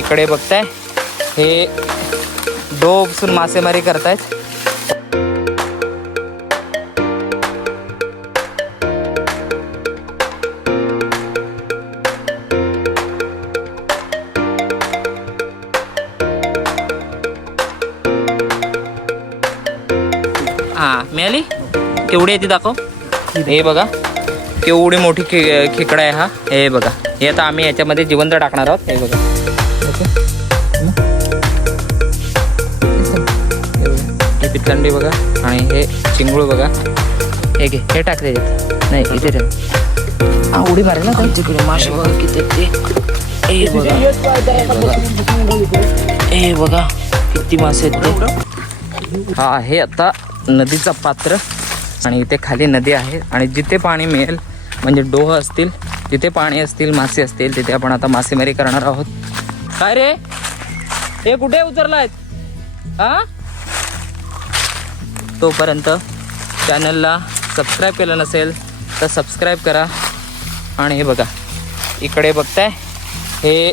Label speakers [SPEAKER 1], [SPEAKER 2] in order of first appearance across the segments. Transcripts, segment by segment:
[SPEAKER 1] इकडे बघताय. हे डो उपसून मासेमारी करतायत. हा मिळाली केवढी आहे ती दाखव. हे बघा केवढी मोठी खे खेकडा आहे हा. हे बघा हे आता आम्ही याच्यामध्ये जिवंत टाकणार आहोत. हे बघा. पितलांडी बघा आणि हे चिंगूळ बघा. हे घे हे टाक त्याच्यात. नाही इथे ठेव. हा उडी मारेल ना तर तिकडे मासे बघा किती ते. हे बघा हे बघा. हे बघा किती मासे आहेत ते. हा आहे आता नदीचं पात्र आणि इथे खाली नदी आहे. आणि जिथे पाणी मिळेल म्हणजे डोह असतील जिथे पाणी असतील मासे असतील तिथे आपण आता मासेमारी करणार आहोत. काय रे? हे कुठे उतरलायत? हा? तोपर्यंत चॅनलला सबस्क्राईब केलं नसेल तर सबस्क्राईब करा. आणि हे बघा इकडे बघताय हे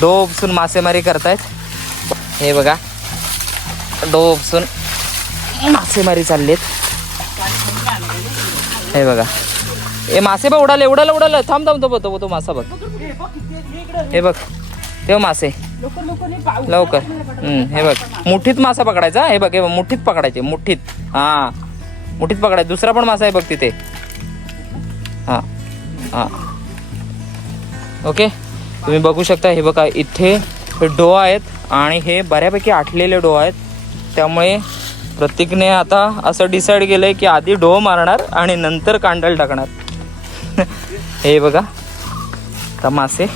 [SPEAKER 1] डो उपसून मासेमारी करतायत. हे बघा डो उपसून मासेमारी चाललीत. हे बघा हे मासे बघ उडाले उडाले उडाले. थांब थांब तो तो तो मासा बघ. हे बघ तेव्हा मासे. लवकर. हे बघ. मुठीत मासा पकडायचा हे बघ हे बघ मुठीत पकडायचे मुठीत. हा. मुठीत पकडायचा. दुसरा पण मासा आहे बघ तिथे. हा. हा. ओके? तुम्ही बघू शकता हे बघा इथे हे डो आहेत आणि हे बऱ्यापैकी आटलेले डो आहेत. त्यामुळे प्रतीकने आता असं डिसाईड केलंय की आधी डो मारणार आणि नंतर कांडल टाकणार. हे बघा. आता मासे.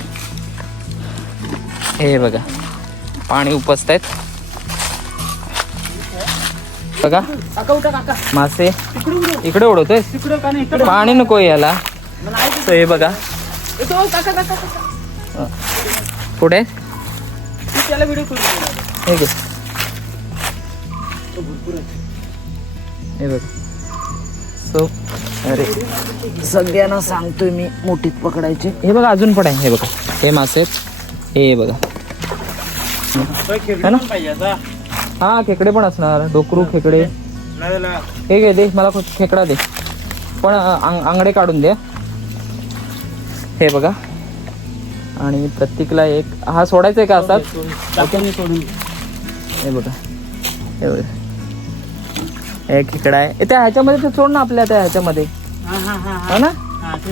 [SPEAKER 1] हे बघा पाणी उपसत आहेत बघा मासे इकडे उडवतोय. पाणी नको याला. हे बघा. पुढे? हे घे. हे बघ. सो अरे. सगळ्यांना सांगतोय मी मोठीत पकडायचे. हे बघा अजून पण आहे. हे बघा. हे मासे आहेत. हे बघा. है ना? हा खेकडे पण असणार. डोकरू खेकडे. हे घे दे मला खूप खेकडा दे. पण आंग- आंगडे काढून दे. हे बघा. आणि प्रत्येकला एक हा सोडायचा आहे का असाच हे बघा. हे बघा. खेकडा आहे. त्या ह्याच्यामध्ये ते सोड ना आपल्या त्या ह्याच्यामध्ये. हो ना?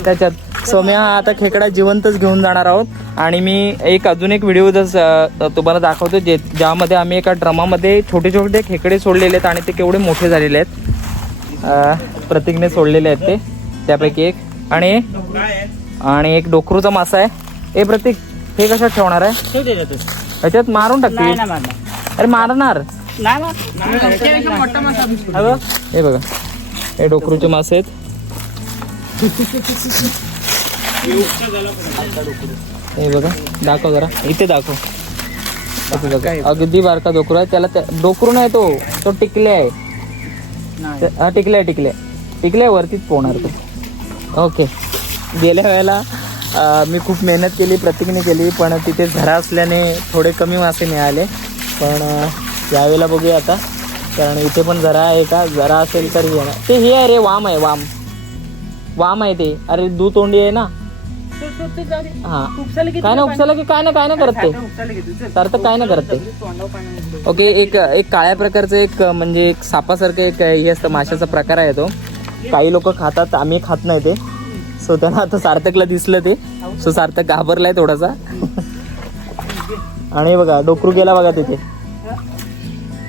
[SPEAKER 1] त्याच्यात. सोम्या हा आता खेकडा जिवंतच घेऊन जाणार आहोत. आणि मी एक अजून एक व्हिडिओ जस तुम्हाला दाखवतो जे ज्यामध्ये आम्ही एका ड्रमामध्ये छोटे छोटे खेकडे सोडलेले आहेत आणि ते केवढे मोठे झालेले आहेत. अ, प्रतीकने सोडलेले आहेत ते त्यापैकी एक. आणि आणि एक डोकरूचा मासा आहे. ए प्रतीक हे कशात ठेवणार आहे? ह्याच्यात मारून टाकतील अरे मारणार? हे बघा. हे डोकरूचे मासे आहेत. हे बघा दाखव जरा. इथे दाखव. इथे दाखव. अगदी बारका डोकरू आहे. त्याला त्या- डोकरू नाही तो. तो टिकले आहे. ते- हा टिकले टिकले टिकले वरतीच पोहणार तो. ओके. गेल्या वेळेला अं, मी खूप मेहनत केली प्रतीकने केली पण तिथे झरा असल्याने थोडे कमी मासे मिळाले. पण अं, यावेळेला बघूया आता. कारण इथे पण झरा आहे का? झरा असेल तर येणार. ते हे आहे रे वाम आहे वाम. वाम आहे ते. अरे दू तोंडी आहे ना? हा. काय ना उपसाला की काय ना काय ना करत तर काय ना करत ते. ओके एक एक काळ्या प्रकारचं एक म्हणजे एक सापासारखं एक हे असतं माशाचा प्रकार आहे तो. काही लोक खातात आम्ही खात नाही ते. सो त्यांना आता सार्थकला दिसलं ते. सो सार्थक घाबरलाय थोडासा. आणि बघा डोकरू गेला बघा तिथे.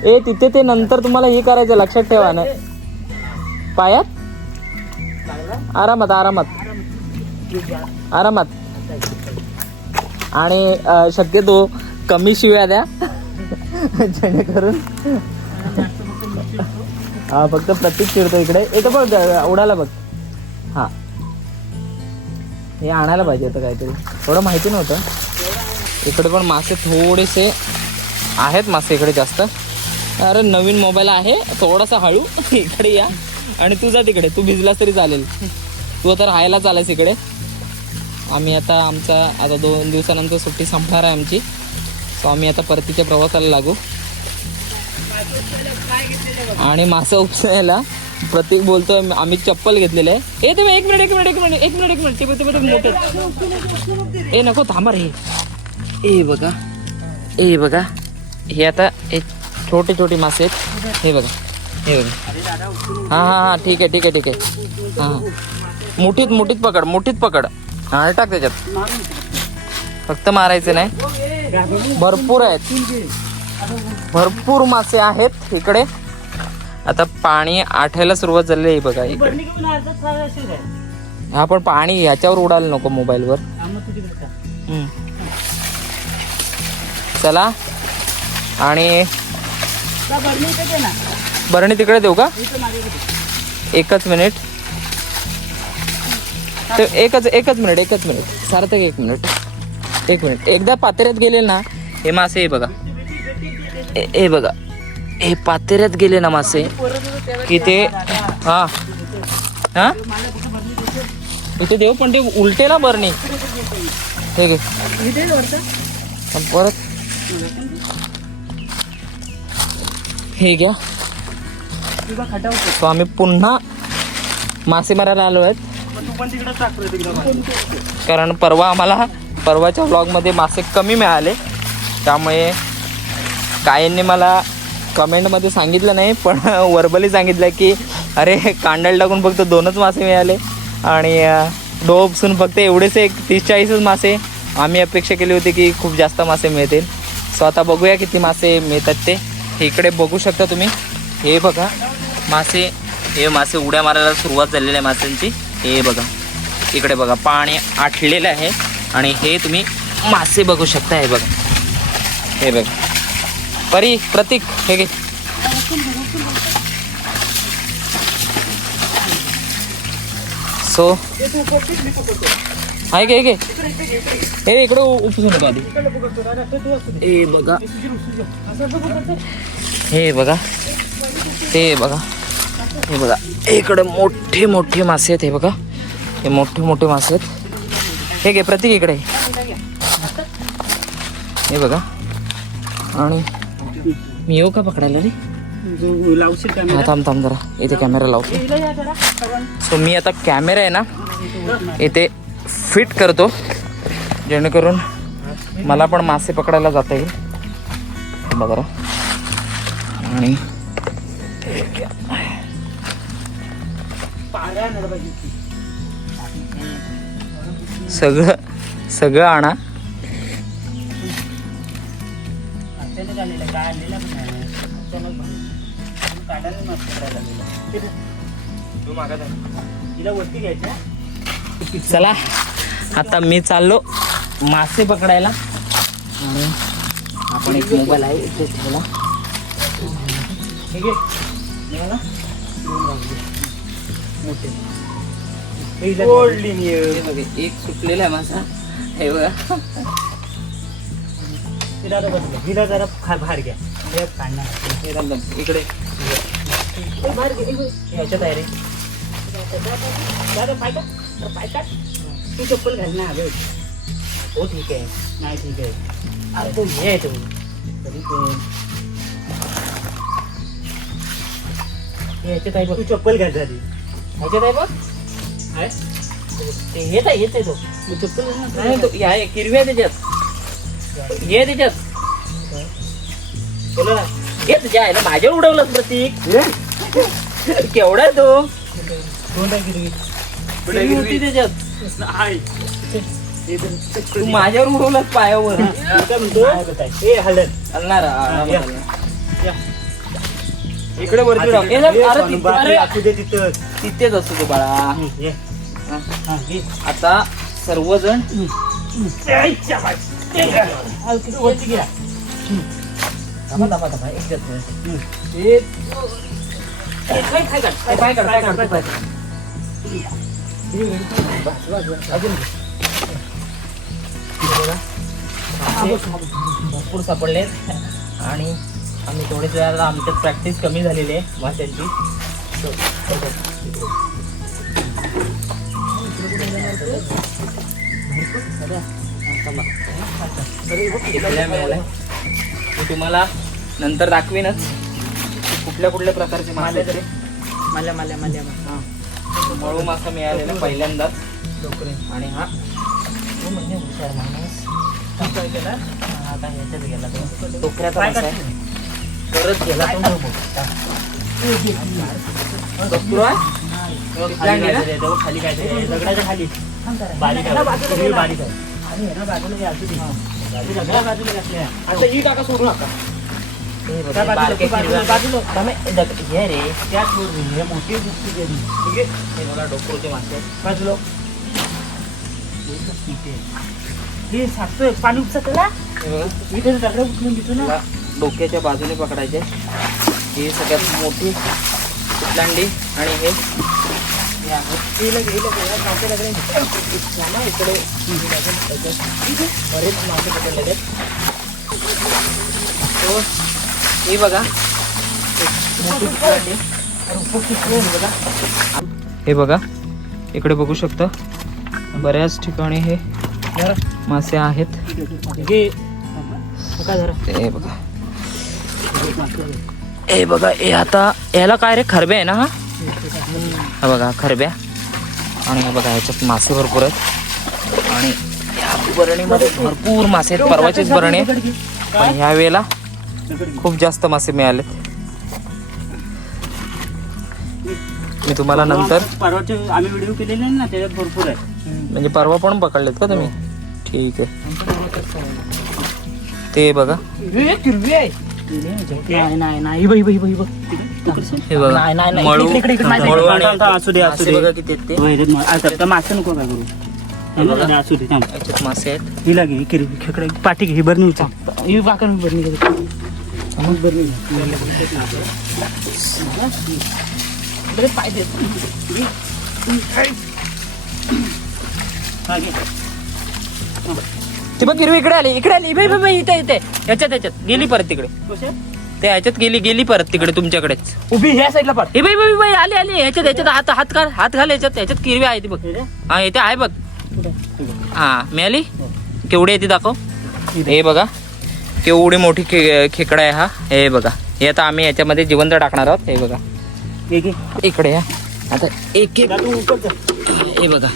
[SPEAKER 1] ए तिथे ते नंतर तुम्हाला हे करायचं लक्षात ठेवा ना. पायात? आरामात आरामात. आरामात. आणि शक्यतो कमी शिव्या द्या. जेणेकरून हा फक्त प्रतीक चिडतो इकडे. इथं बघ उडाला बघ. हा. हे आणायला पाहिजे होतं काहीतरी. थोडं माहिती नव्हतं. इकडे पण मासे थोडेसे आहेत मासे इकडे जास्त. अरे नवीन मोबाईल आहे. थोडासा हळू. इकडे या. आणि तू जा तिकडे. तू भिजलास तरी चालेल. तू आता राहायला चालायस इकडे. आम्ही आता आमचा आता दोन दिवसानंतर सुट्टी संपणार आहे आमची. सो आम्ही आता परतीच्या प्रवासाला लागू. आणि मासा उपसायला प्रतीक बोलतोय आम्ही चप्पल घेतलेले आहे. ए तुम्ही एक मिनिट एक मिनिट एक मिनिट एक मिनिट एक मिनिट. ते मोठे. ए नको थांबा रे. ए बघा. ए बघा. हे आता एक छोटे छोटे मासे आहेत. हे बघा. हे बघा. हां हां हां. ठीक आहे ठीक आहे ठीक आहे. हां. मुठीत मुठीत पकड मुठीत पकड. हां टाक त्याच्यात. फक्त मारायचं नाही. भरपूर आहेत. भरपूर मासे आहेत इकडे. आता पाणी आठायला सुरुवात झाली आहे बघा इकडे. हा पण पाणी ह्याच्यावर उडायला नको मोबाईलवर. चला. आणि बरणी तिकडे देऊ का? एकच मिनिट. ते एकच एकच मिनिट एकच मिनिट. सार्थक एक मिनिट. एक मिनिट. एकदा पातेऱ्यात गेले ना हे मासे हे बघा. हे हे बघा. हे पातेऱ्यात गेले ना मासे की ते हा. हा? इथे देऊ पण ते उलटे ना बरणी. हे घे. परत हे घ्या. सो आम्ही पुन्हा मासे मारायला आलो आहेत कारण परवा आम्हाला परवाच्या ब्लॉगमध्ये मासे कमी मिळाले. त्यामुळे काहींनी मला कमेंटमध्ये सांगितलं नाही पण वर्बली सांगितलं की अरे कांडल टाकून फक्त दोनच मासे मिळाले. आणि डोबसून फक्त एवढेच एक तीस चाळीसच मासे आम्ही अपेक्षा केली होती की खूप जास्त मासे मिळतील. सो आता बघूया किती मासे मिळतात ते. इकडे बघू शकता तुम्ही. हे बघा. मासे हे मासे उड्या मारायला सुरुवात झालेली आहे माशांची. हे बघा. इकडे बघा पाणी आटलेलं आहे आणि हे तुम्ही मासे बघू शकता हे बघा. हे बघा. परी प्रतीक हे घे. सो हाय घे घे. हे इकडे उपसून नका हे बघा. हे बघा. ते बघा. हे बघा इकडे मोठे मोठे मासे आहेत हे बघा. हे मोठे मोठे मासे आहेत. हे घे प्रतीक इकडे. हे बघा. आणि मी येऊ का पकडायला रे? हा थांब थांब जरा. इथे कॅमेरा लावतो. सो मी आता कॅमेरा आहे ना इथे फिट करतो. जेणेकरून मला पण मासे पकडायला जाता येईल. बघा आणि सगळं सगळं आणा. चला आता मी चाललो मासे पकडायला. आणि आपण एक मोबाईल आहे इथे ठेवला. ठीक आहे मोठे. हे बघा, एक सुटलेला आहे मासा हे बघा.
[SPEAKER 2] जरा बाहेर घ्या. हे काढणार
[SPEAKER 1] हे. इकडे.
[SPEAKER 2] ह्याच्यात आहे रे. दादा पाय काढ पाय काढ तू चप्पल घाल ना हवे हो ठीक आहे. नाही ठीक आहे. अरे तो हे आहे तो? तरी ते हे ह्याच्यात आहे बघ. तू चप्पल घाल झाली ह्याच्यात आहे? बघ आहे? ते हेच आहे आहे तो. तू चप्पल घाल ना.
[SPEAKER 1] नाही, तो- हे आहे, किरवी आहे त्याच्यात. आहे त्याच्यात.
[SPEAKER 2] बोला ना.
[SPEAKER 1] हे तुझ्या आहे ना माझ्यावर उडवलंस प्रतीक केवढा आहे तो? किरवी होती त्याच्यात.
[SPEAKER 2] आहे.
[SPEAKER 1] तू माझ्यावर उडवलंस पायावर.
[SPEAKER 2] काय म्हणतो? हे
[SPEAKER 1] हा,
[SPEAKER 2] हा,
[SPEAKER 1] हा,
[SPEAKER 2] या. या.
[SPEAKER 1] इकडे वरती अरे,
[SPEAKER 2] सोनू,
[SPEAKER 1] अरे,
[SPEAKER 2] असू दे तिथं
[SPEAKER 1] तिथेच असतो ते बाळा
[SPEAKER 2] हं.
[SPEAKER 1] हा.
[SPEAKER 2] हा.
[SPEAKER 1] आता सर्वजण. थांबा थांबा थांबा. एक. अजून भरपूर सापडले. आणि आम्ही थोडेच वेळाला आमच्यात प्रॅक्टिस कमी झालेली आहे माशांची. मी तुम्हाला नंतर दाखवीनच. कुठल्या कुठल्या प्रकारचे मासे आहेत ते.
[SPEAKER 2] मला मला मला
[SPEAKER 1] हा. मळू मासा मिळालेला पहिल्यांदाच आणि हा.
[SPEAKER 2] तो म्हणजे हुशार माणूस. काय केला? आता ह्याच्यात गेला तो.
[SPEAKER 1] टोकऱ्याचा मासा आहे. परत गेला तो?
[SPEAKER 2] खाली काय दगडाच्या खाली. बारीक आहे. बारीक आहे. बाजूला दगडा बाजूला.
[SPEAKER 1] आता ही टाका सोडू नका
[SPEAKER 2] हे रे त्या हे मोठी गेली. ठीक आहे?
[SPEAKER 1] हे बघा.
[SPEAKER 2] बाजूला. हे साचतोय पाणी दगड उचलून ना?
[SPEAKER 1] डोक्याच्या बाजूने पकडायचे. ही सगळ्यात मोठी कुटलांडी आणि हे इकडे बरेच मासे पकडले तो हे बघा. हे बघा. हे बघा इकडे बघू शकता. बऱ्याच ठिकाणी हे मासे आहेत.
[SPEAKER 2] हे बघा जरा.
[SPEAKER 1] बघा. हे बघा हे आता याला काय रे? खरबे आहे ना हा? हा बघा खरब्या. आणि हे बघा ह्याच्यात मासे भरपूर आहेत. आणि या बरणीमध्ये भरपूर मासे आहेत. परवाचीच बरणी आहे. पण ह्या वेळेला खूप जास्त मासे मिळालेत. मी तुम्हाला नंतर
[SPEAKER 2] परवाचे आम्ही व्हिडिओ केलेले ना त्याच्यात भरपूर आहे
[SPEAKER 1] म्हणजे परवा पण पकडलेत का तुम्ही? ठीक आहे. ते बघा.
[SPEAKER 2] नाही नाही नाही. बाई बाई बाई
[SPEAKER 1] हे बघा.
[SPEAKER 2] नाही, नाही, नाही.
[SPEAKER 1] मळू.
[SPEAKER 2] इकडे, इकडे, इकडे, इकडे.
[SPEAKER 1] मळू आणि
[SPEAKER 2] थांब, थांब, असू दे, असू
[SPEAKER 1] मासे
[SPEAKER 2] दे.
[SPEAKER 1] बघा किती आहेत ते.
[SPEAKER 2] मासे. नको काय करू? थांब,
[SPEAKER 1] बघा.
[SPEAKER 2] असू दे थांब.
[SPEAKER 1] याच्यात मासे आहेत.
[SPEAKER 2] हिला घे इकडे खेकडे. पाठी घे ही उचल ही वाकड मग. बरे पाय दे. हा, घे.
[SPEAKER 1] ते बघ हिरवी इकडे आली इकडे आली. बाई बाई इथे इथे. याच्यात याच्यात. गेली परत तिकडे? ते ह्याच्यात गेली गेली परत तिकडे तुमच्याकडेच.
[SPEAKER 2] उभी ह्या साईडला पाड
[SPEAKER 1] हे बाई बाई बाई आली आली. ह्याच्यात ह्याच्यात हात हात घाल हात घाल याच्यात. ह्याच्यात किरवी आहे ती बघ.
[SPEAKER 2] हे
[SPEAKER 1] इथे आहे बघ?
[SPEAKER 2] हे
[SPEAKER 1] मिळाली केवढी आहे ती दाखव. हे बघा. केवढी मोठी खे खेकडा आहे हा. हे बघा. हे आता आम्ही याच्यामध्ये जिवंत टाकणार आहोत. हे बघा. इकडे या. आता एक एक. हे बघा.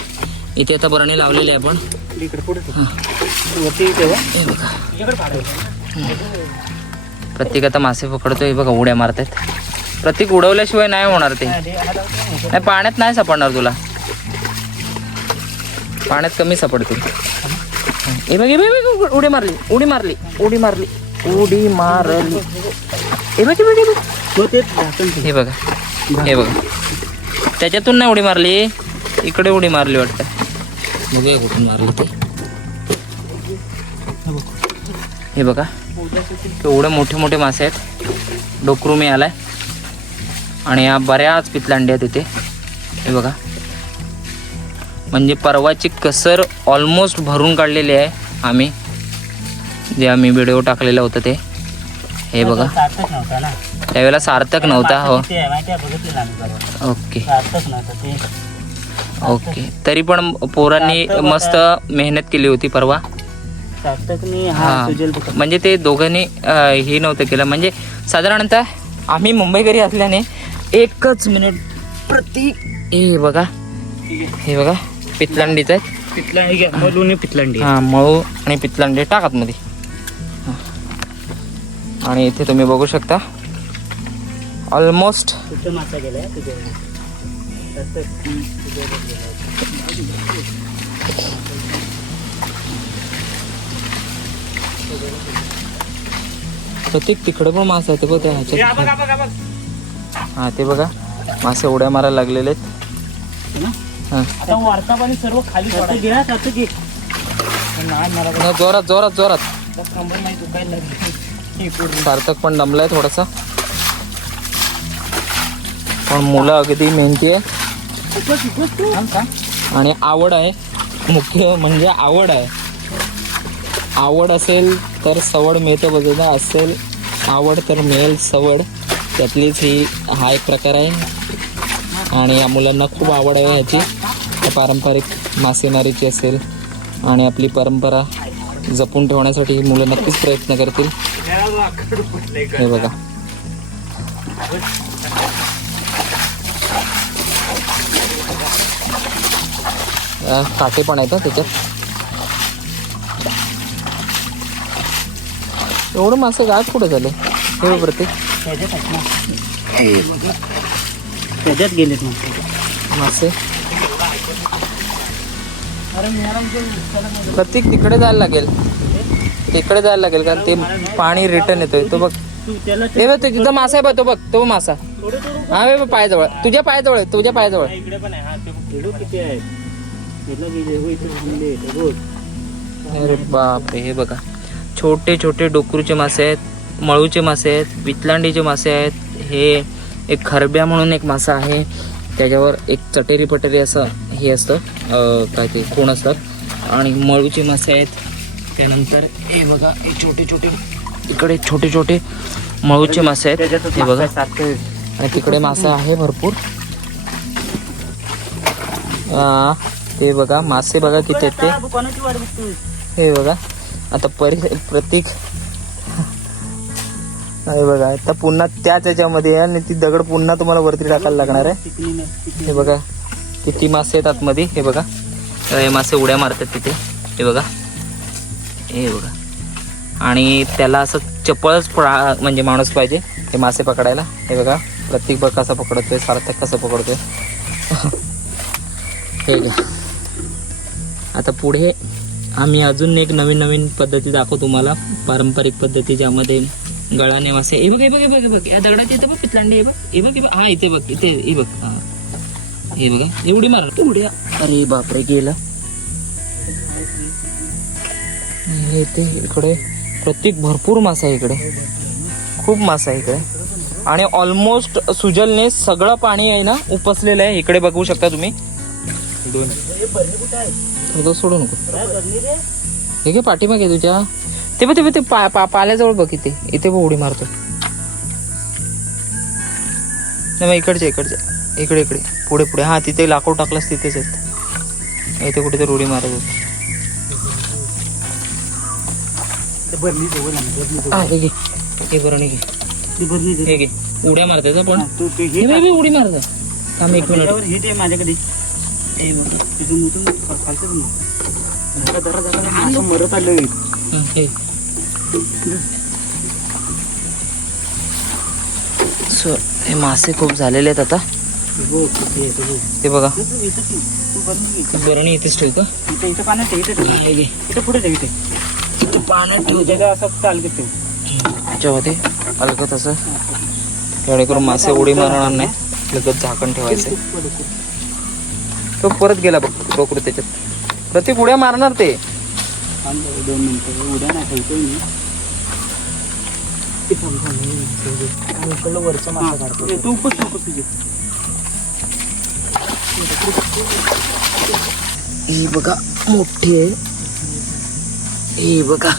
[SPEAKER 1] इथे आता बरणी लावलेली आहे आपण.
[SPEAKER 2] इकडे पुढे. वरती
[SPEAKER 1] हे
[SPEAKER 2] पाडायचं
[SPEAKER 1] प्रत्येक आता मासे पकडतोय हे बघा उड्या मारतायत. प्रत्येक उडवल्याशिवाय नाही होणार ते. नाही पाण्यात नाही सापडणार तुला. पाण्यात कमी सापडतील. हे बघ हे बघ, उडी मारली उडी मारली उडी मारली उडी मारली. हे बघ. हे बघा हे बघा. त्याच्यातून नाही उडी मारली. इकडे उडी मारली वाटतं. बघूया कुठून मारली ते? हे बघा. एवढे मोठे मोठे मासे आहेत. डोकरू मी आलाय. आणि या बऱ्याच पितलांडी आहेत इथे. हे बघा. म्हणजे परवाची कसर ऑलमोस्ट भरून काढलेली आहे आम्ही. जे आम्ही व्हिडिओ टाकलेलं होतं ते. हे बघा. त्यावेळेला सार्थक नव्हता हो. ओके. ओके. तरी पण पोरांनी मस्त मेहनत केली होती परवा?
[SPEAKER 2] हा
[SPEAKER 1] म्हणजे ते दोघांनी हे नव्हतं केलं. म्हणजे साधारणतः आम्ही मुंबईकरी असल्याने एकच मिनिट प्रति हे बघा. हे बघा. पितलांडीच आहेत
[SPEAKER 2] पितला हे घ्या मलुनी पितलंडी.
[SPEAKER 1] हा मळू आणि पितलांडी टाकत मध्ये. आणि इथे तुम्ही बघू शकता. ऑलमोस्ट
[SPEAKER 2] मासा गेलाय?
[SPEAKER 1] प्रत्येक तिकडे पण मासे आहेत ते बघ त्या
[SPEAKER 2] हे
[SPEAKER 1] ह्याच्यात.
[SPEAKER 2] हा बघ, बघ, बघ.
[SPEAKER 1] ते बघा. मासे उड्या मारायला लागलेले आहेत.
[SPEAKER 2] सर्व खाली
[SPEAKER 1] जोरात जोरात जोरात.
[SPEAKER 2] हे.
[SPEAKER 1] सार्थक पण दमलाय थोडासा. पण मुलं अगदी मेहनती आहे. आणि आवड आहे. मुख्य म्हणजे आवड आहे. आवड असेल तर सवड मिळतं बघा असेल आवड तर मिळेल सवड. त्यातलीच ही हा एक प्रकार आहे. आणि या मुलांना खूप आवड आहे ह्याची पारंपरिक मासेमारीची असेल आणि आपली परंपरा जपून ठेवण्यासाठी ही मुलं नक्कीच प्रयत्न करतील. हे बघा. काटे पण आहेत हा त्याच्यात. एवढं मासे गाठ कुठे झाले? हे प्रत्येक
[SPEAKER 2] त्याच्यात ना. गेलेत
[SPEAKER 1] मासे. प्रत्येक तिकडे जायला लागेल. तिकडे जायला लागेल कारण ते पाणी रिटर्न येतोय. तो बघ. हे बघ तिथं मासा आहे बघ तो बघ तो मासा. हा पायाजवळ. तुझ्या पायाजवळ आहे, तुझ्या पायाजवळ. अरे बापरे हे बघा. छोटे छोटे डोकरूचे मासे आहेत मळूचे मासे आहेत वितलांडीचे मासे आहेत. हे एक खरब्या म्हणून एक मासा आहे. त्याच्यावर एक चटेरी पटेरी असं हे असतं काय ते कोण असतात. आणि मळूचे मासे आहेत. त्यानंतर हे बघा हे छोटे छोटे इकडे छोटे छोटे मळूचे मासे आहेत. हे बघा. आणि तिकडे मासा आहे भरपूर. ते बघा मासे बघा किती आहेत ते.
[SPEAKER 2] आता कोणाची वाट बघतोय.
[SPEAKER 1] हे बघा आता परि प्रतीक. हे बघा आता पुन्हा त्याच याच्यामध्ये आणि ती दगड पुन्हा तुम्हाला वरती टाकायला लागणार आहे. हे बघा किती मासे आहेत आतमध्ये हे बघा. हे मासे उड्या मारतात तिथे. हे बघा. हे बघा. आणि त्याला असं चपळच प्रा- म्हणजे माणूस पाहिजे हे मासे पकडायला. हे बघा प्रत्येक बघ कसा पकडतोय सार्थक कसं पकडतोय. हे घ्या आता पुढे आम्ही अजून एक नवीन नवीन पद्धती दाखवू तुम्हाला. पारंपरिक पद्धती ज्यामध्ये गळाने मासे हे बघ हे बघ हे बघ हे बघ. या दगडात इथे बघ पितलांडी हे बघ. हे बघ हे बघ. हा इथे बघ इथे हे बघ. हा. हे बघा. एवढी मार एवढ्या अरे बापरे गेलं. हे इथे इकडे. प्रत्येक भरपूर मासा आहे इकडे. खूप मासा आहे इकडे. आणि ऑलमोस्ट सुजलने सगळं पाणी आहे ना उपसलेलं आहे. इकडे बघू शकता तुम्ही.
[SPEAKER 2] हे
[SPEAKER 1] थोडं सोडू नको. हे घे पाठीमागे तुझ्या. ते बघ ते बघ ते पा पा- पाल्याजवळ बघ इथे. इथे बघ उडी मारतो नाही मग इकडचे इकडचे. इकडे इकडे. पुढे पुढे. हा तिथे लाकूड टाकलास तिथेच आहेत. इथे कुठेतरी उडी मारत होतो उड्या मारतायचा पण उडी मारता थांब एक मिनिट.
[SPEAKER 2] माझ्याकडे. मरत आलं
[SPEAKER 1] हं, हे सो हे मासे खूप झालेले आहेत आता.
[SPEAKER 2] बघ ते बघ.
[SPEAKER 1] हे. बघा.
[SPEAKER 2] तू- तू इथं ठेव. तू भरून घे.
[SPEAKER 1] बरणी इथेच ठेवतो
[SPEAKER 2] इथं. पाण्यात इथं.
[SPEAKER 1] हे
[SPEAKER 2] पुढे ठेव इथे.
[SPEAKER 1] पाण्यात
[SPEAKER 2] ठेव असं चालत ठेव
[SPEAKER 1] त्याच्यामध्ये अलगत असं जेणेकरून मासे उडी मारणार नाही. लगत झाकण ठेवायचं तो परत गेला बघ डोकरू त्याच्यात. प्रत्येक उड्या मारणार ते.
[SPEAKER 2] दोन मिनिटं उद्या नाही ठेवतोय मी
[SPEAKER 1] वरचं
[SPEAKER 2] हा, ए, तू उपस तू तुझे
[SPEAKER 1] ही बघा मोठी आहे. ही बघा.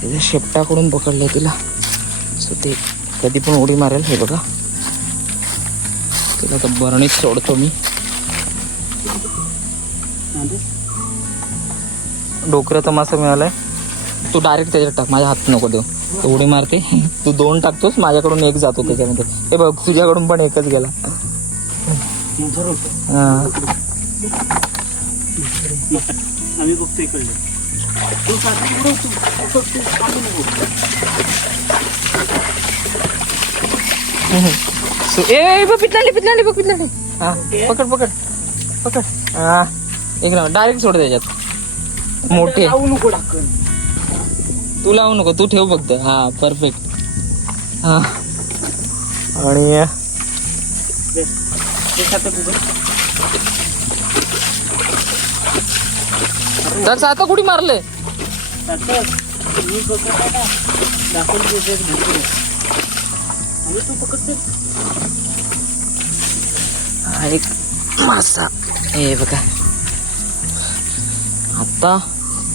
[SPEAKER 1] त्याच्या शेपटाकडून पकडलं तिला. सो ते कधी पण उडी मारेल हे बघा. तर बरणीत सोडतो मी.
[SPEAKER 2] दे.
[SPEAKER 1] डोकऱ्याचा मासा मिळालाय. तू डायरेक्ट त्याच्यात टाक. माझ्या हात नको देऊ. तो उडी मारते. तू दोन टाकतोस. माझ्याकडून एक जातो त्याच्यामध्ये. हे बघ तुझ्याकडून पण एकच गेला. हा. ए बघ पितलांडी पितलांडी बघ पितलांडी हा पकड पकड पकड. हा एक ना डायरेक्ट सोड त्याच्यात. मोठी. आहे.
[SPEAKER 2] लावू नको
[SPEAKER 1] तू लावू नको तू ठेव फक्त. हा परफेक्ट हा. आणि
[SPEAKER 2] दे. दे
[SPEAKER 1] आता कुठे मारले?
[SPEAKER 2] तू पकडतो
[SPEAKER 1] हा एक मासा. हे बघा. आता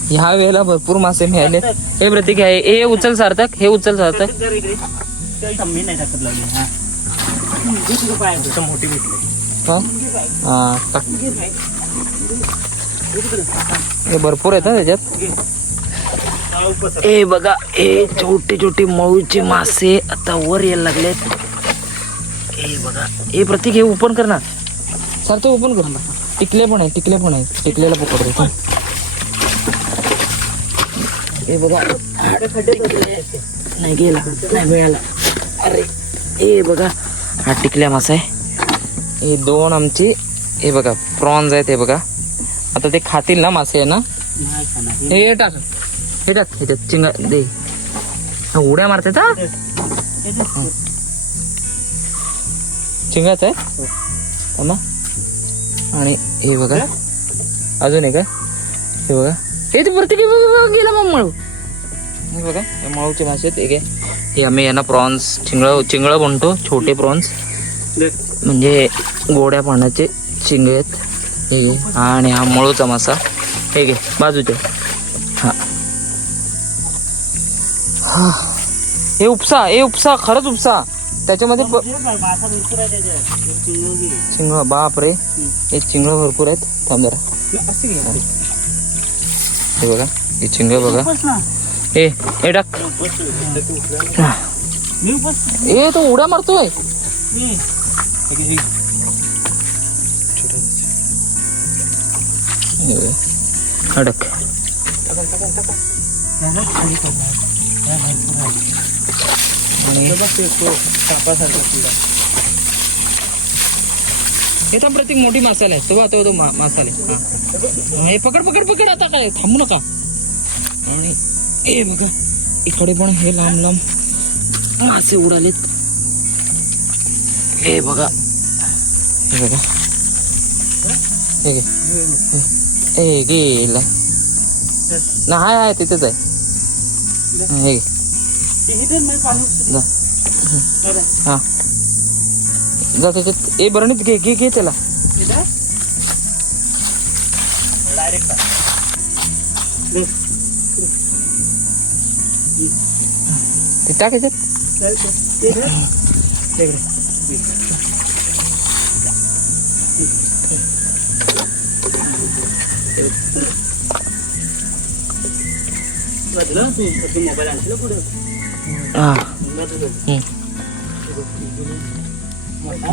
[SPEAKER 1] ह्या वेळेला भरपूर मासे मिळाले. हे प्रतीक आहे हे उचल सार्थक हे उचल सार्थक.
[SPEAKER 2] मोठी भेटली
[SPEAKER 1] हे भरपूर आहेत ना त्याच्यात. ए बघा ए छोटे छोटे मळूचे मासे आता वर यायला लागलेत. ए बघा. ए प्रतीक हे ओपन कर ना. सर तो ओपन कर ना टिकले पण आहे टिकले पण आहे टिकलेला पकडतो ए बघा. नाही गेला नाही मिळाला. अरे ए बघा. हा टिकल्या मासा आहे. हे दोन आमची हे बघा प्रॉन्स आहेत हे बघा. आता ते खातील ना मासे आहे ना. हे हे टाक. येतात येतात ह्याच्यात चिंगा दे. उड्या मारतात हा? चिंगाच आहे? थांबा. आणि हे बघा. अजून आहे. का हे बघा. हे ते प्रत्येक गेला मग मळू. हे बघा मळूचे मासे आहेत एक आहे. हे आम्ही यांना प्रॉन्स चिंगळ चिंगळं म्हणतो छोटे प्रॉन्स. म्हणजे गोड्या पाण्याचे चिंगळे आहेत. हे घे. आणि हा मळूचा मासा. हे घे बाजूचे. हे उपसा हे उपसा खरंच उपसा त्याच्यामध्ये प-
[SPEAKER 2] मासा भरपूर आहे त्याच्यात. हे चिंगोगी.
[SPEAKER 1] बाप रे हे चिंगळ भरपूर आहेत थांब जरा
[SPEAKER 2] असं घे.
[SPEAKER 1] हे बघा हे चिंगळ बघा
[SPEAKER 2] बस ना.
[SPEAKER 1] ए हे टाक
[SPEAKER 2] मी बस.
[SPEAKER 1] ए तो उड्या मारतोय
[SPEAKER 2] मी.
[SPEAKER 1] हे बघा. हा टाक
[SPEAKER 2] याला खाली करणार. भरपूर आहे. हे
[SPEAKER 1] तर प्रत्येक मोठी मासाला आहे. तो वा तो तो हे. पकड पकड पकड आता काय? थांबू नका. आणि ए बघा. इकडे पण हे लांब लांब. मासे उडालेत. हे बघा. हे बघा. हे ए गेला. ना हाय हाय तिथेच आहे. हा, हे जा. हा त्याच्यात ए बरणीत घे घे घे त्याला. ते टाक
[SPEAKER 2] मोबाईल पुढे.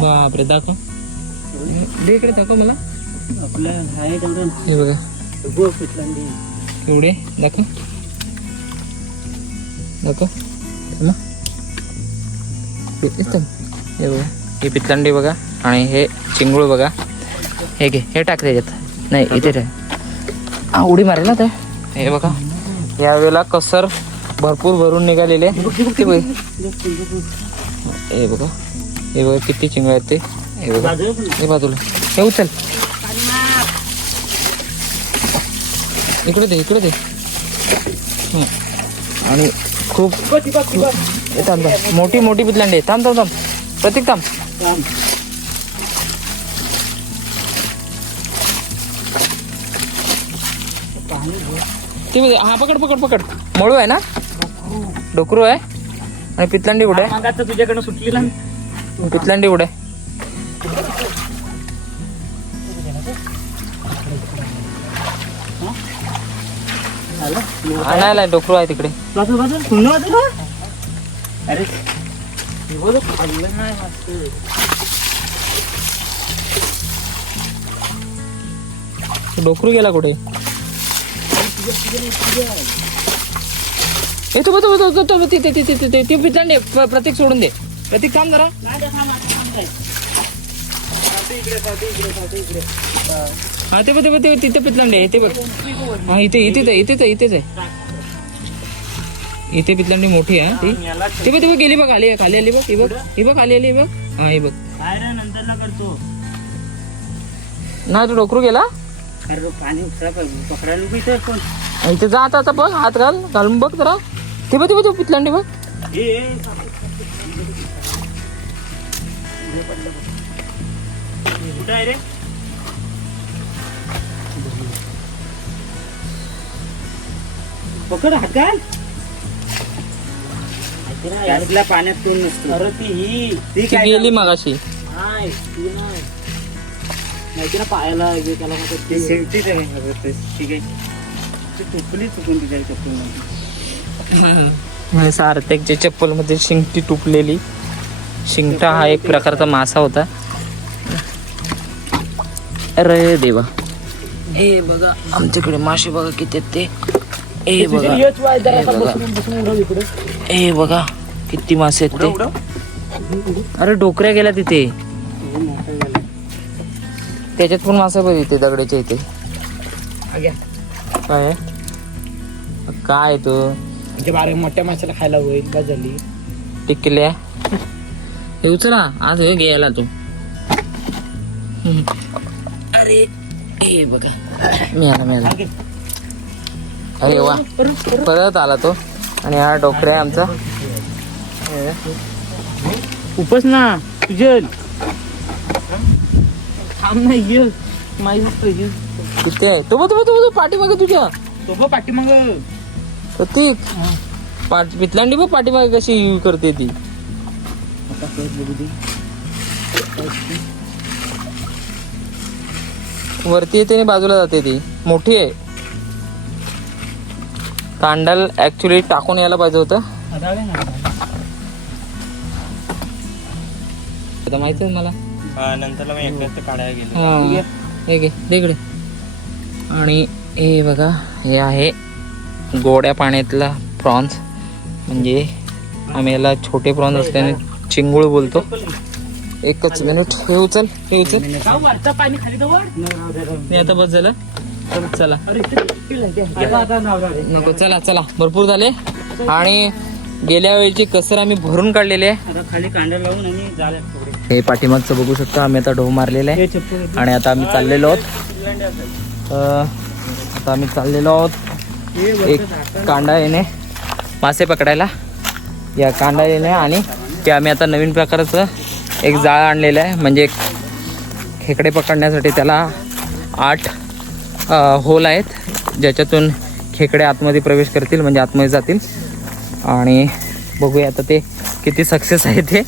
[SPEAKER 1] बापरे दाखव दे इकडे दाखव मला
[SPEAKER 2] आपलं आहे तेवढं
[SPEAKER 1] हे बघा
[SPEAKER 2] गो
[SPEAKER 1] एवढे दाखव दाखव. हे बघा हे पितलांडी बघा आणि हे चिंगूळ बघा हे घे हे टाक त्याच्यात नाही इथे उडी मारेल ना ते हे बघा यावेळेला कसर भरपूर भरून निघालेले ते बघ. हे बघा. हे बघा किती चिंगळ आहेत ते. हे बघा. हे बाजूला. हे उचल. इकडे दे इकडे दे. आणि खूप मोठी मोठी पितलांडी आहे. थांब थांब थांब. प्रतीक थांब. ते बघ, हा पकड पकड पकड. मळू आहे ना? डोकरू आहे. आणि पितलांडी कुठे आहे
[SPEAKER 2] आता तुझ्याकडनं सुटली ना.
[SPEAKER 1] पितलांडी कुठे आहे आणायला डोकरू आहे तिकडे.
[SPEAKER 2] बाजू बाजू पुन्हा बाजू का? अरे हे बोल. खाल्लं नाही मस्त.
[SPEAKER 1] तो डोकरू गेला कुठे? ए तू बघ, तू तू तू ते. प्र- प्रतीक सोडून दे प्रतीक थांब जरा हा ते बघ ते बघ ते तिथे पितलांडी आहे ते बघ हा इथे इथेच आहे इथेच आहे इथेच आहे इथे पितलांडी मोठी आहे ती ते बघ ते बघ गेली बघ खाली खाली आली बघ ही बघ ही बघ खाली आली बघ हा ही बघ
[SPEAKER 2] काय रे नंतर ना करतो
[SPEAKER 1] नाही तो डोकरू गेला
[SPEAKER 2] अरे पाणी उपसा पकडायला उभी तर कोण?
[SPEAKER 1] हा, इथे जा आता आता बघ हात घाल घालून बघ जरा. ते बघ ते बघ पितलांडी बघ.
[SPEAKER 2] हे कुठं आहे रे? पकड हात घाल. त्यातल्या पाण्यात कोण नसतो. अरे ती ही. ती
[SPEAKER 1] ती
[SPEAKER 2] काय
[SPEAKER 1] गेली मागाशी.
[SPEAKER 2] नाही ती नाही. माहिती ना पायाला हे त्याला ते सेफ्टीच आहे. ठीक आहे. ते टोपली चुकून तिच्या चप्पल
[SPEAKER 1] सार्थकच्या चप्पलमध्ये शिंगटी तुटलेली शिंगटा हा एक प्रकारचा मासा होता. अरे देवा. ए बघा आमच्याकडे मासे बघा किती आहेत ते. ए बघा ए बघा. ए बघा किती मासे आहेत ते. अरे डोकऱ्या गेल्या तिथे. त्याच्यात पण मासे बघ इथे दगडाच्या इथे. काय? काय तो?
[SPEAKER 2] म्हणजे बारा मोठ्या माशाला खायला होईल का झाली?
[SPEAKER 1] टिकल्या. हे उचला आज हे घ्यायला तू. अरे हे बघा. मिळाला मिळाला. अरे वा. परत आला तो. आणि हा डोकऱ्या आहे आमचा.
[SPEAKER 2] उपस ना तुझे थांब ना ये. माहिती ये
[SPEAKER 1] किती आहे. तो बघ तो बघ तो पाठीमागे तुझ्या.
[SPEAKER 2] तो बघ पाठी मग
[SPEAKER 1] तो ती पाठ पितलांडी बघ पाठीमागे कशी यू करते ती. वरती येते आणि बाजूला जाते ती. मोठी आहे. कांडल ऍक्च्युली टाकून यायला पाहिजे होतं. आता माहिती आहे मला?
[SPEAKER 3] नंतर मी एकदा काढायला गेलो.
[SPEAKER 1] हा घे इकडे. आणि हे बघा हे आहे गोड्या पाण्यातला प्रॉन्स. म्हणजे आम्ही याला छोटे प्रॉन्स असल्याने चिंगूळ बोलतो. एकच मिनिट हे उचल हे उचल. आता बस झालं. चला. नको चला चला. भरपूर झाले. आणि गेल्या वेळची कसर आम्ही भरून काढलेली आहे.
[SPEAKER 2] खाली कांदा लावून आणि
[SPEAKER 1] हे पाठीमागचं बघू शकता. आम्ही आता ढोव मारलेला आहे. आणि आता आम्ही चाललेलो आहोत. आता आम्ही चाललेलो आहोत. एक कांडा येणे मासे पकडायला. या कांडा येणे आणि ते आम्ही आता नवीन प्रकारचं एक जाळ आणलेलं आहे. म्हणजे खेकडे पकडण्यासाठी त्याला आठ होल आहेत. ज्याच्यातून खेकडे आतमध्ये प्रवेश करतील म्हणजे आतमध्ये जातील. आणि बघूया आता ते किती सक्सेस आहे ते.